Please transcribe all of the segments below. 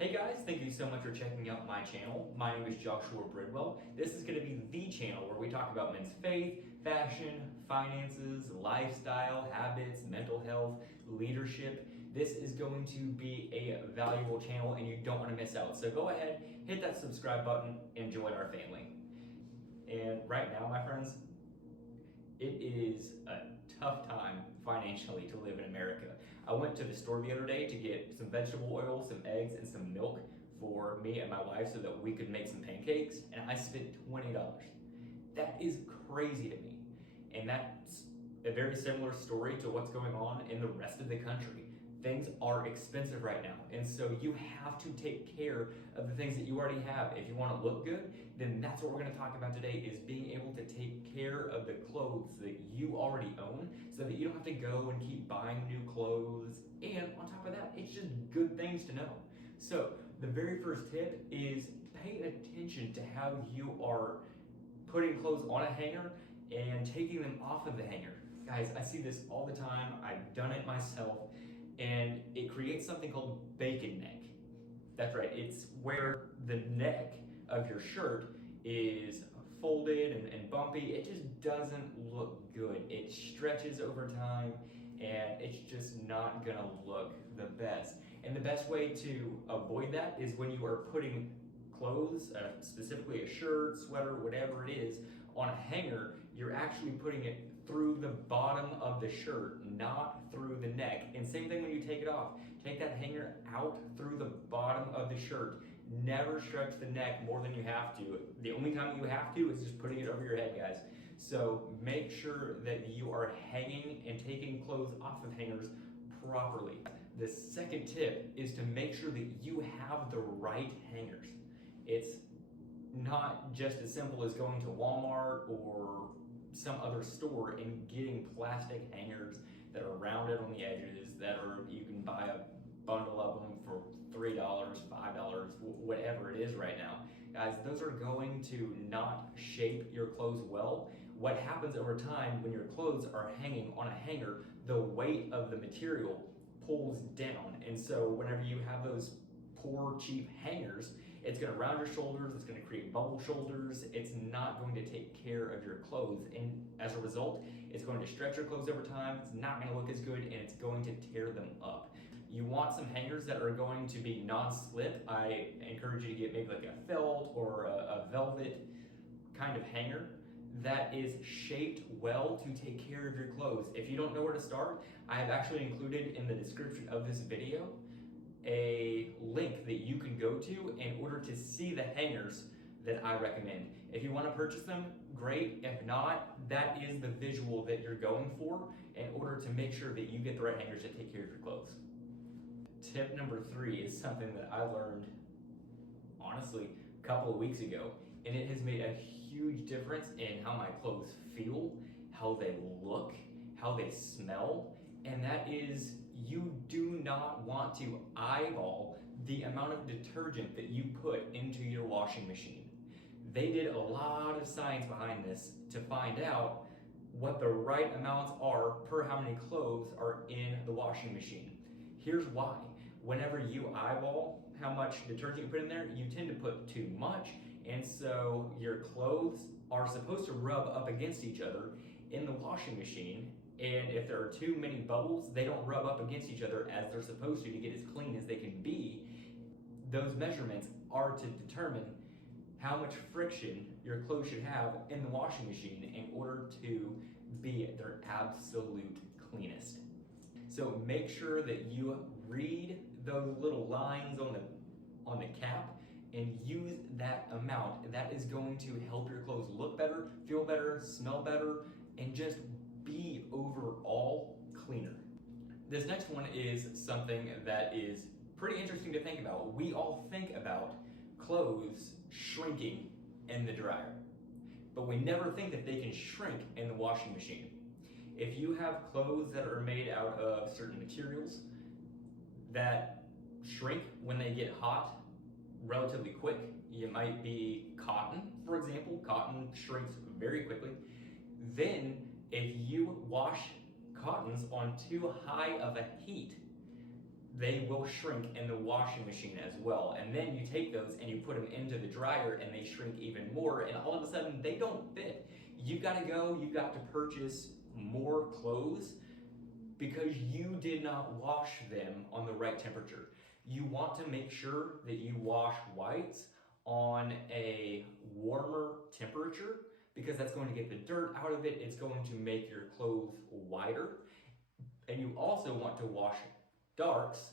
Hey guys, thank you so much for checking out my channel. My name is Joshua Bridwell. This is going to be the channel where we talk about men's faith, fashion, finances, lifestyle, habits, mental health, leadership. This is going to be a valuable channel and you don't want to miss out. So go ahead, hit that subscribe button, and join our family. And right now, my friends, it is a tough time financially to live in America. I went to the store the other day to get some vegetable oil, some eggs, and some milk for me and my wife so that we could make some pancakes, and I spent $20. That is crazy to me. And that's a very similar story to what's going on in the rest of the country. Things are expensive right now, and so you have to take care of the things that you already have. If you want to look good, then that's what we're going to talk about today, is being able to take care of the clothes that you already own so that you don't have to go and keep buying new clothes. And on top of that, it's just good things to know. So the very first tip is pay attention to how you are putting clothes on a hanger and taking them off of the hanger. Guys, I see this all the time. I've done it myself. And it creates something called bacon neck. That's right, it's where the neck of your shirt is folded and bumpy. It just doesn't look good. It stretches over time and it's just not gonna look the best. And the best way to avoid that is when you are putting clothes, specifically a shirt, sweater, whatever it is, on a hanger, you're actually putting it through the bottom of the shirt, not through the neck. And same thing when you take it off. Take that hanger out through the bottom of the shirt. Never stretch the neck more than you have to. The only time you have to is just putting it over your head, guys. So make sure that you are hanging and taking clothes off of hangers properly. The second tip is to make sure that you have the right hangers. It's not just as simple as going to Walmart or some other store and getting plastic hangers that are rounded on the edges, you can buy a bundle of them for $3, $5, whatever it is right now. Guys, those are going to not shape your clothes well. What happens over time when your clothes are hanging on a hanger, the weight of the material pulls down. And so whenever you have those poor, cheap hangers, it's going to round your shoulders, it's going to create bubble shoulders, it's not going to take care of your clothes, and as a result, it's going to stretch your clothes over time, it's not going to look as good, and it's going to tear them up. You want some hangers that are going to be non-slip. I encourage you to get maybe like a felt or a velvet kind of hanger that is shaped well to take care of your clothes. If you don't know where to start, I have actually included in the description of this video a link that you can go to in order to see the hangers that I recommend. If you want to purchase them, great. If not, that is the visual that you're going for in order to make sure that you get the right hangers that take care of your clothes. Tip number 3 is something that I learned, honestly, a couple of weeks ago, and it has made a huge difference in how my clothes feel, how they look, how they smell, and that is, you do not want to eyeball the amount of detergent that you put into your washing machine. They did a lot of science behind this to find out what the right amounts are per how many clothes are in the washing machine. Here's why. Whenever you eyeball how much detergent you put in there, you tend to put too much, and so your clothes are supposed to rub up against each other in the washing machine. And if there are too many bubbles, they don't rub up against each other as they're supposed to get as clean as they can be. Those measurements are to determine how much friction your clothes should have in the washing machine in order to be their absolute cleanest. So make sure that you read those little lines on the cap and use that amount. That is going to help your clothes look better, feel better, smell better, and just be overall cleaner. This next one is something that is pretty interesting to think about. We all think about clothes shrinking in the dryer, but we never think that they can shrink in the washing machine. If you have clothes that are made out of certain materials that shrink when they get hot relatively quick, it might be cotton, for example. Cotton shrinks very quickly. Then if you wash cottons on too high of a heat, they will shrink in the washing machine as well. And then you take those and you put them into the dryer and they shrink even more, and all of a sudden they don't fit. You've got to purchase more clothes because you did not wash them on the right temperature. You want to make sure that you wash whites on a warmer temperature because that's going to get the dirt out of it. It's going to make your clothes whiter. And you also want to wash darks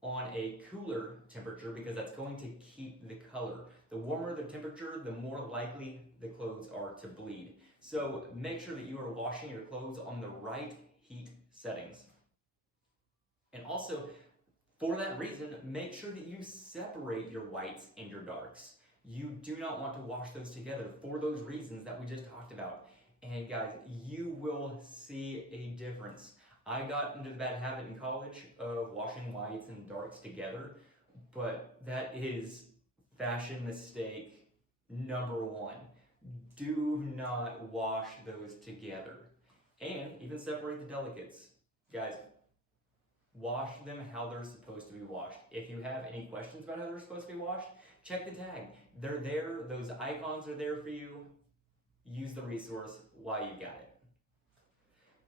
on a cooler temperature because that's going to keep the color. The warmer the temperature, the more likely the clothes are to bleed. So make sure that you are washing your clothes on the right heat settings. And also, for that reason, make sure that you separate your whites and your darks. You do not want to wash those together for those reasons that we just talked about. And guys, you will see a difference. I got into the bad habit in college of washing whites and darks together, but that is fashion mistake number one. Do not wash those together. And even separate the delicates. Guys, wash them how they're supposed to be washed. If you have any questions about how they're supposed to be washed, check the tag. They're there, those icons are there for you. Use the resource while you got it.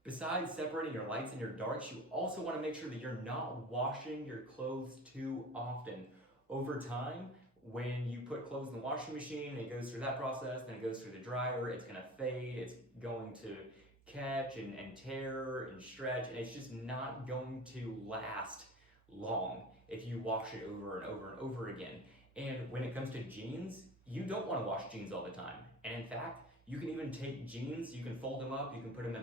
Besides separating your lights and your darks, you also want to make sure that you're not washing your clothes too often. Over time, when you put clothes in the washing machine, it goes through that process, then it goes through the dryer, it's going to fade, it's going to catch and tear and stretch, and it's just not going to last long if you wash it over and over and over again. And when it comes to jeans, you don't want to wash jeans all the time. And in fact, you can even take jeans, you can fold them up, you can put them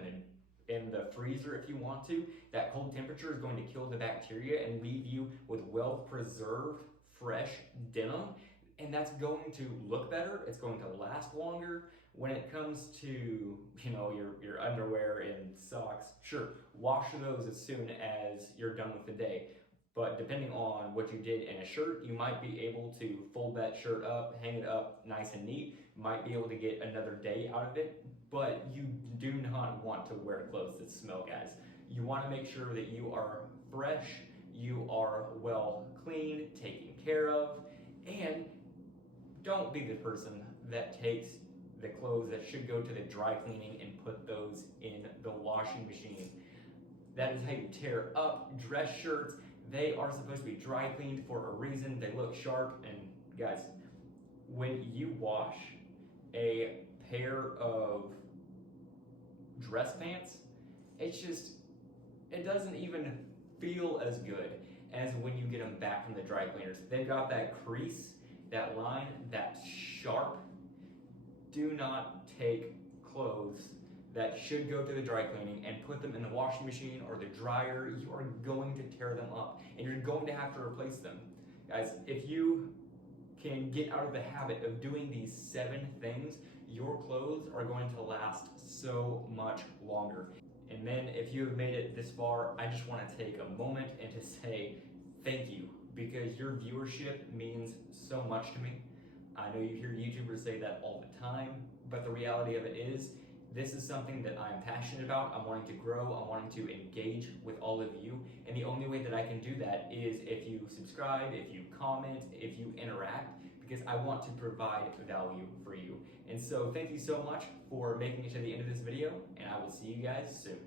in the freezer if you want to. That cold temperature is going to kill the bacteria and leave you with well-preserved, fresh denim. And that's going to look better, it's going to last longer. When it comes to, your underwear and socks, sure, wash those as soon as you're done with the day. But depending on what you did in a shirt, you might be able to fold that shirt up, hang it up nice and neat, might be able to get another day out of it, but you do not want to wear clothes that smell, guys. You want to make sure that you are fresh, you are well cleaned, taken care of, and don't be the person that takes the clothes that should go to the dry cleaning and put those in the washing machine. That is how you tear up dress shirts. They are supposed to be dry cleaned for a reason. They look sharp. And guys, when you wash a pair of dress pants, it doesn't even feel as good as when you get them back from the dry cleaners. They've got that crease, that line, that sharp. Do not take clothes that should go to the dry cleaning and put them in the washing machine or the dryer. You are going to tear them up and you're going to have to replace them. Guys, if you can get out of the habit of doing these 7 things, your clothes are going to last so much longer. And then if you have made it this far, I just want to take a moment and to say thank you, because your viewership means so much to me. I know you hear YouTubers say that all the time, but the reality of it is, this is something that I'm passionate about. I'm wanting to grow, I'm wanting to engage with all of you, and the only way that I can do that is if you subscribe, if you comment, if you interact, because I want to provide value for you. And so thank you so much for making it to the end of this video, and I will see you guys soon.